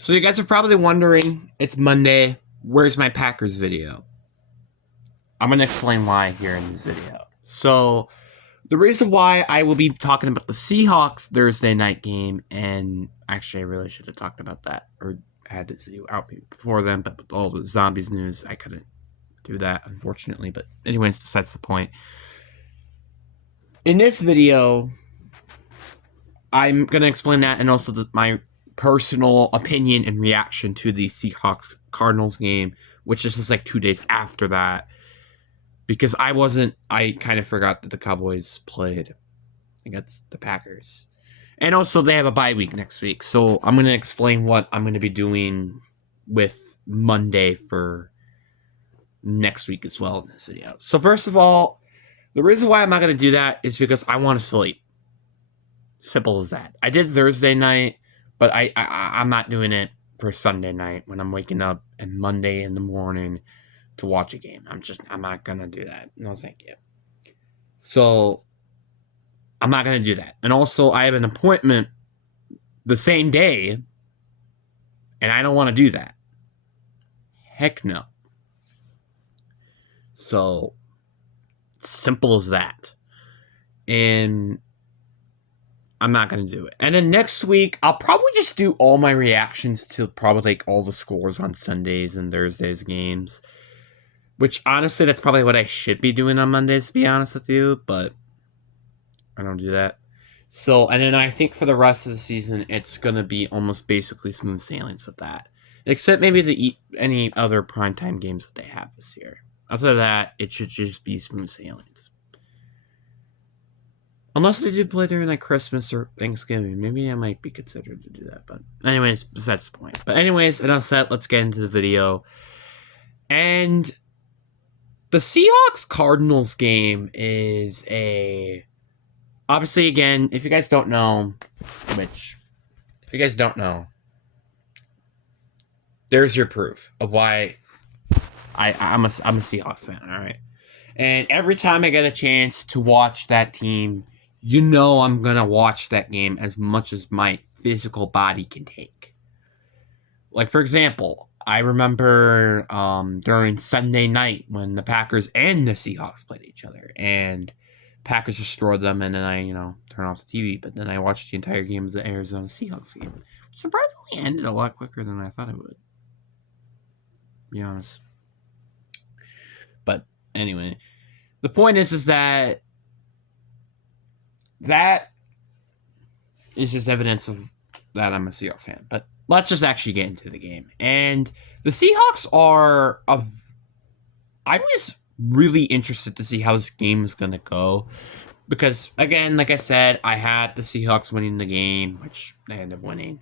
So you guys are probably wondering, it's Monday, where's my Packers video? I'm going to explain why here in this video. So the reason why I will be talking about the Seahawks Thursday night game, and actually I really should have talked about that or had this video out before then, but with all the zombies news, I couldn't do that, unfortunately. But anyways, that's the point. In this video, I'm going to explain that and also my personal opinion and reaction to the Seahawks Cardinals game, which is just like 2 days after that, because I kind of forgot that the Cowboys played against the Packers. And also they have a bye week next week. So I'm going to explain what I'm going to be doing with Monday for next week as well in this video. So first of all, the reason why I'm not going to do that is because I want to sleep. Simple as that. I did Thursday night, but I'm not doing it for Sunday night when I'm waking up and Monday in the morning to watch a game. I'm not gonna do that. No, thank you. So I'm not gonna do that. And also, I have an appointment the same day, and I don't want to do that. Heck no. So simple as that. And I'm not going to do it. And then next week, I'll probably just do all my reactions to probably like all the scores on Sundays and Thursdays games. Which, honestly, that's probably what I should be doing on Mondays, to be honest with you. But I don't do that. So, and then I think for the rest of the season, it's going to be almost basically smooth sailings with that. Except maybe any other primetime games that they have this year. Other than that, it should just be smooth sailings. Unless they did play during like Christmas or Thanksgiving. Maybe I might be considered to do that. But anyways, besides the point. But anyways, enough said, let's get into the video. And the Seahawks Cardinals game is obviously, again, if you guys don't know, there's your proof of why I'm a Seahawks fan, all right? And every time I get a chance to watch that team, you know I'm going to watch that game as much as my physical body can take. Like, for example, I remember during Sunday night when the Packers and the Seahawks played each other, and Packers destroyed them, and then I, turned off the TV, but then I watched the entire game of the Arizona Seahawks game, which surprisingly ended a lot quicker than I thought it would, to be honest. But anyway, the point is that is just evidence of that I'm a Seahawks fan. But let's just actually get into the game. And the Seahawks I was really interested to see how this game was going to go. Because, again, like I said, I had the Seahawks winning the game, which they ended up winning.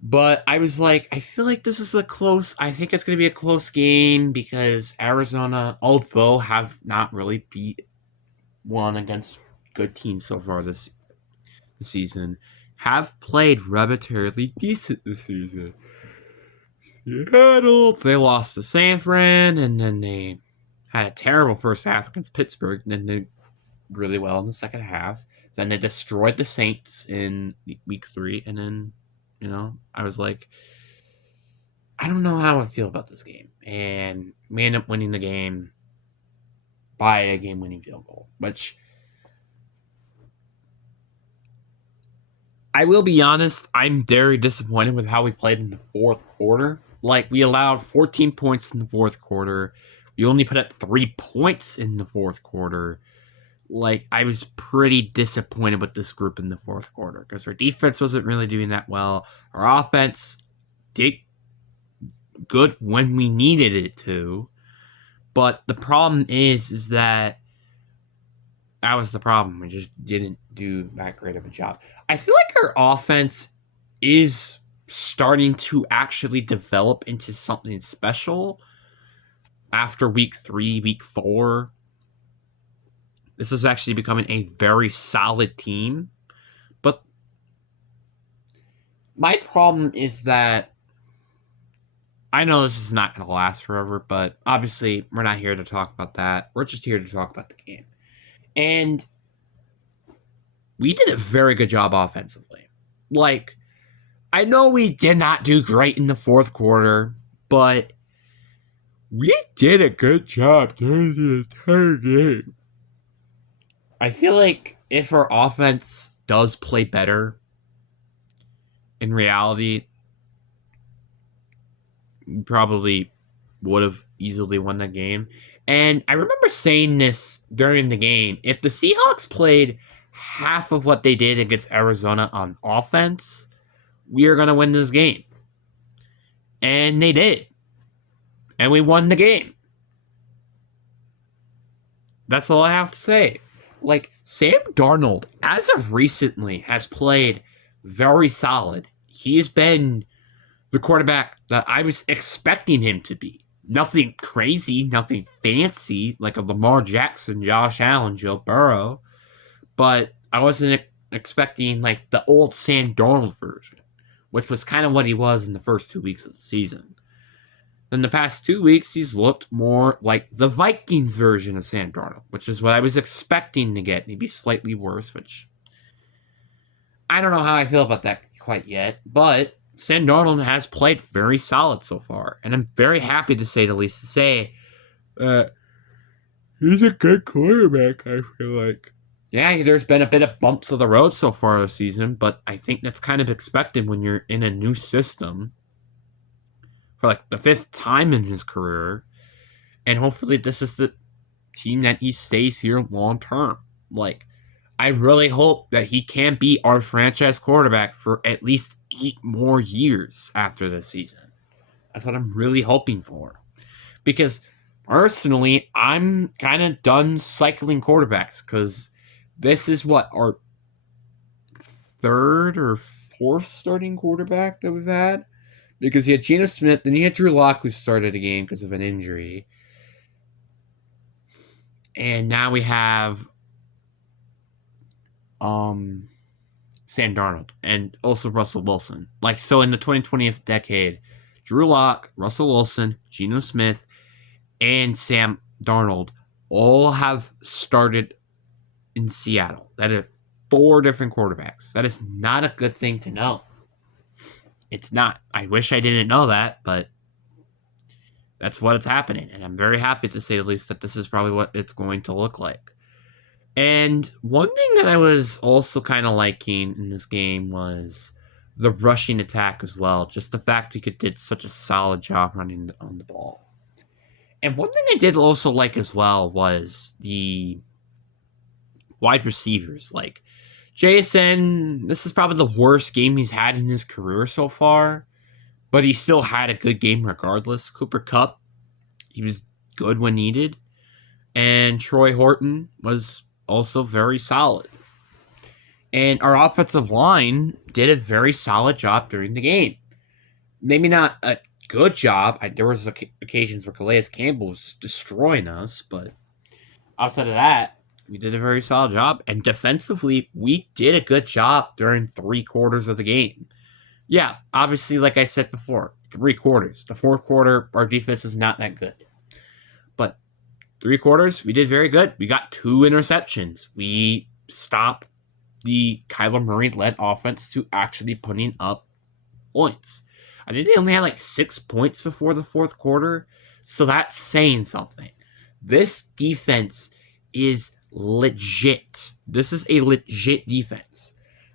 But I was like, I feel like this is I think it's going to be a close game because Arizona, although have not really beat one against good teams so far this season, have played relatively decent this season. Seattle, they lost to San Fran, and then they had a terrible first half against Pittsburgh, and then they did really well in the second half. Then they destroyed the Saints in week 3, and then, I was like, I don't know how I feel about this game. And we end up winning the game by a game-winning field goal, which I will be honest, I'm very disappointed with how we played in the fourth quarter. Like, we allowed 14 points in the fourth quarter. We only put up 3 points in the fourth quarter. Like, I was pretty disappointed with this group in the fourth quarter because our defense wasn't really doing that well. Our offense did good when we needed it to. But the problem is that was the problem. We just didn't do that great of a job. I feel like our offense is starting to actually develop into something special after week 3, week 4. This is actually becoming a very solid team. But my problem is that I know this is not going to last forever, but obviously we're not here to talk about that. We're just here to talk about the game. And we did a very good job offensively. Like, I know we did not do great in the fourth quarter, but we did a good job during the entire game. I feel like if our offense does play better, in reality, we probably would have easily won that game. And I remember saying this during the game. If the Seahawks played half of what they did against Arizona on offense, we are going to win this game. And they did. And we won the game. That's all I have to say. Like, Sam Darnold, as of recently, has played very solid. He's been the quarterback that I was expecting him to be. Nothing crazy, nothing fancy like a Lamar Jackson, Josh Allen, Joe Burrow. But I wasn't expecting like the old Sam Darnold version, which was kind of what he was in the first 2 weeks of the season. In the past 2 weeks, he's looked more like the Vikings version of Sam Darnold, which is what I was expecting to get. Maybe slightly worse, which I don't know how I feel about that quite yet. But Sam Darnold has played very solid so far, and I'm very happy to say the least to say he's a good quarterback, I feel like. Yeah, there's been a bit of bumps of the road so far this season, but I think that's kind of expected when you're in a new system for like the 5th time in his career, and hopefully this is the team that he stays here long term. Like, I really hope that he can be our franchise quarterback for at least 8 more years after this season. That's what I'm really hoping for. Because personally, I'm kind of done cycling quarterbacks because this is what, our 3rd or 4th starting quarterback that we've had? Because you had Geno Smith, then you had Drew Lock, who started a game because of an injury. And now we have Sam Darnold and also Russell Wilson. Like, so in the 2020th decade, Drew Lock, Russell Wilson, Geno Smith, and Sam Darnold all have started in Seattle. That is 4 different quarterbacks. That is not a good thing to know. It's not. I wish I didn't know that, but that's what is happening. And I'm very happy to say at least that this is probably what it's going to look like. And one thing that I was also kind of liking in this game was the rushing attack as well. Just the fact we did such a solid job running on the ball. And one thing I did also like as well was the wide receivers. Like, JSN, this is probably the worst game he's had in his career so far, but he still had a good game regardless. Cooper Kupp, he was good when needed. And Troy Horton was also very solid. And our offensive line did a very solid job during the game. Maybe not a good job. There was occasions where Calais Campbell was destroying us, but outside of that, we did a very solid job. And defensively, we did a good job during 3 quarters of the game. Yeah, obviously, like I said before, 3 quarters. The 4th quarter, our defense was not that good. But 3 quarters, we did very good. We got 2 interceptions. We stopped the Kyler Murray-led offense to actually putting up points. I think they only had like 6 points before the 4th quarter, so that's saying something. This defense is legit. This is a legit defense.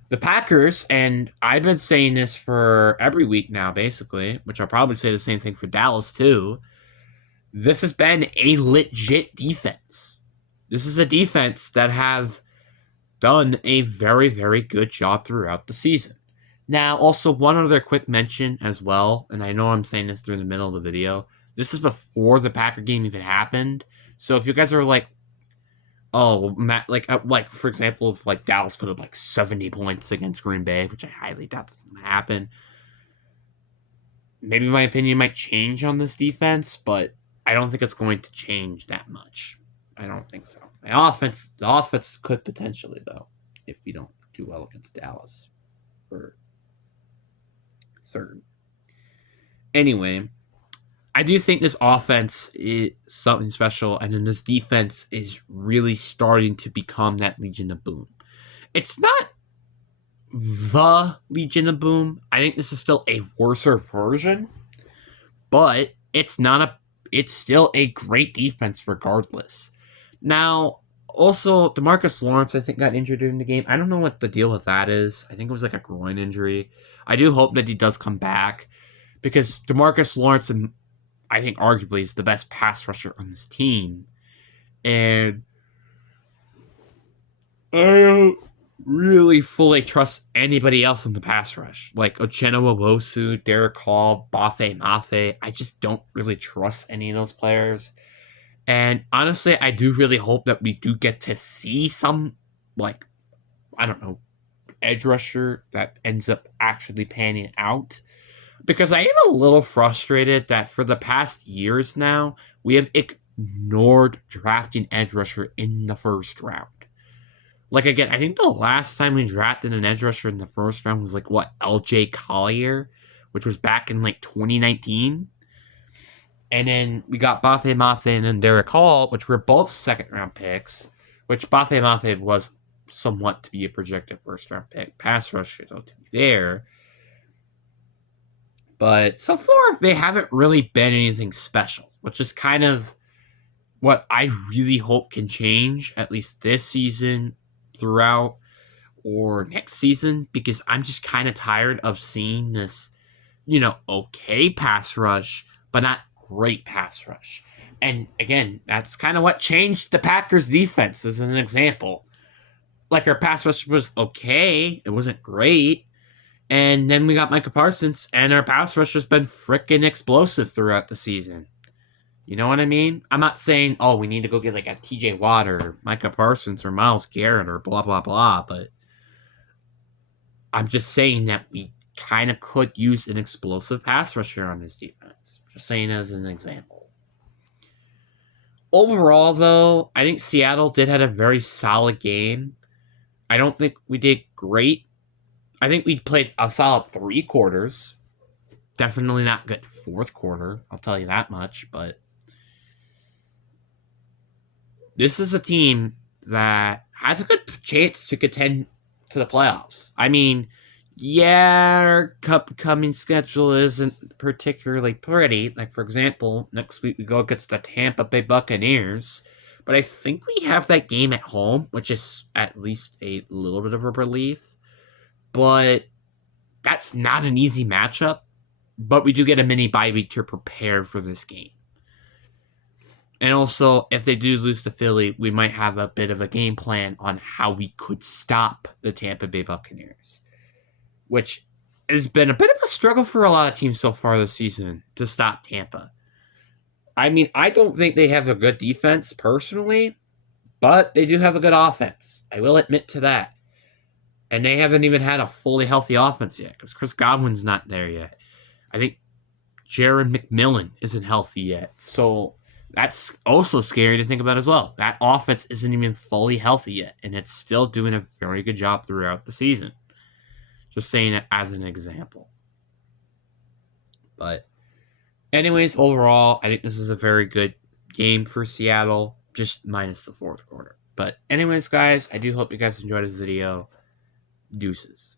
The Packers, and I've been saying this for every week now, basically, which I'll probably say the same thing for Dallas too. This has been a legit defense. This is a defense that have done a very, very good job throughout the season. Now, also, one other quick mention as well, and I know I'm saying this during the middle of the video. This is before the Packer game even happened. So if you guys are like, oh, like for example, if like Dallas put up like 70 points against Green Bay, which I highly doubt that's going to happen, maybe my opinion might change on this defense, but I don't think it's going to change that much. I don't think so. The offense could potentially, though, if we don't do well against Dallas for 3rd. Anyway, I do think this offense is something special, and then this defense is really starting to become that Legion of Boom. It's not the Legion of Boom. I think this is still a worser version, but it's not a. It's still a great defense regardless. Now, also DeMarcus Lawrence, I think, got injured during the game. I don't know what the deal with that is. I think it was like a groin injury. I do hope that he does come back because DeMarcus Lawrence, I think, arguably is the best pass rusher on this team, and I don't really fully trust anybody else in the pass rush. Like Uchenna Nwosu, Derek Hall, Bafe Mafe. I just don't really trust any of those players. And honestly, I do really hope that we do get to see some, like, I don't know, edge rusher that ends up actually panning out. Because I am a little frustrated that for the past years now, we have ignored drafting edge rusher in the first round. Like, again, I think the last time we drafted an edge rusher in the first round was, like, what, LJ Collier, which was back in, like, 2019. And then we got Bafe Mafe and then Derek Hall, which were both second-round picks, which Bafe Mafe was somewhat to be a projected first-round pick. Pass rusher, though, to be fair. But so far, they haven't really been anything special, which is kind of what I really hope can change, at least this season, throughout, or next season, because I'm just kind of tired of seeing this, okay pass rush, but not great pass rush. And again, that's kind of what changed the Packers defense as an example. Like, our pass rush was okay, it wasn't great. And then we got Micah Parsons, and our pass rush has been freaking explosive throughout the season. You know what I mean? I'm not saying, oh, we need to go get like a TJ Watt or Micah Parsons or Myles Garrett or blah, blah, blah, but I'm just saying that we kind of could use an explosive pass rusher on this defense. Just saying as an example. Overall, though, I think Seattle did have a very solid game. I don't think we did great. I think we played a solid 3 quarters. Definitely not good 4th quarter, I'll tell you that much, but this is a team that has a good chance to contend to the playoffs. I mean, yeah, our upcoming schedule isn't particularly pretty. Like, for example, next week we go against the Tampa Bay Buccaneers. But I think we have that game at home, which is at least a little bit of a relief. But that's not an easy matchup. But we do get a mini bye week to prepare for this game. And also, if they do lose to Philly, we might have a bit of a game plan on how we could stop the Tampa Bay Buccaneers, which has been a bit of a struggle for a lot of teams so far this season to stop Tampa. I mean, I don't think they have a good defense personally, but they do have a good offense. I will admit to that. And they haven't even had a fully healthy offense yet because Chris Godwin's not there yet. I think Jaron McMillan isn't healthy yet. So that's also scary to think about as well. That offense isn't even fully healthy yet, and it's still doing a very good job throughout the season. Just saying it as an example. But anyways, overall, I think this is a very good game for Seattle, just minus the 4th quarter. But anyways, guys, I do hope you guys enjoyed this video. Deuces.